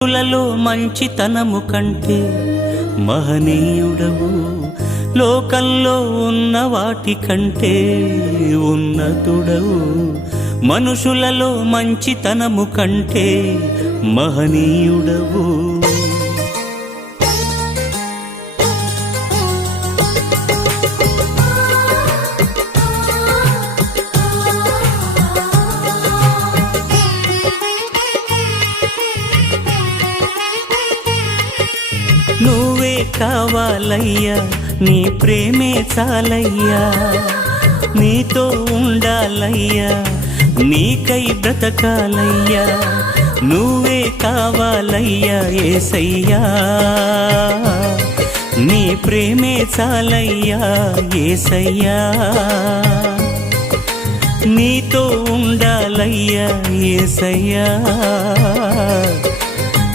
లలో మంచితనము కంటే మహనీయుడవు, లోకంలో ఉన్న వాటి కంటే ఉన్నతుడవు. మనుషులలో మంచితనము కంటే మహనీయుడవు. నువ్వే కావాలయ్యా, నీ ప్రేమే చాలయ్యా, నీతో ఉండాలయ్యా, నీకై బ్రతకాలయ్యా. నువ్వే కావాలయ్యా యేసయ్యా, నీ ప్రేమే చాలయ్యా యేసయ్యా, నీతో ఉండాలయ్యా యేసయ్యా.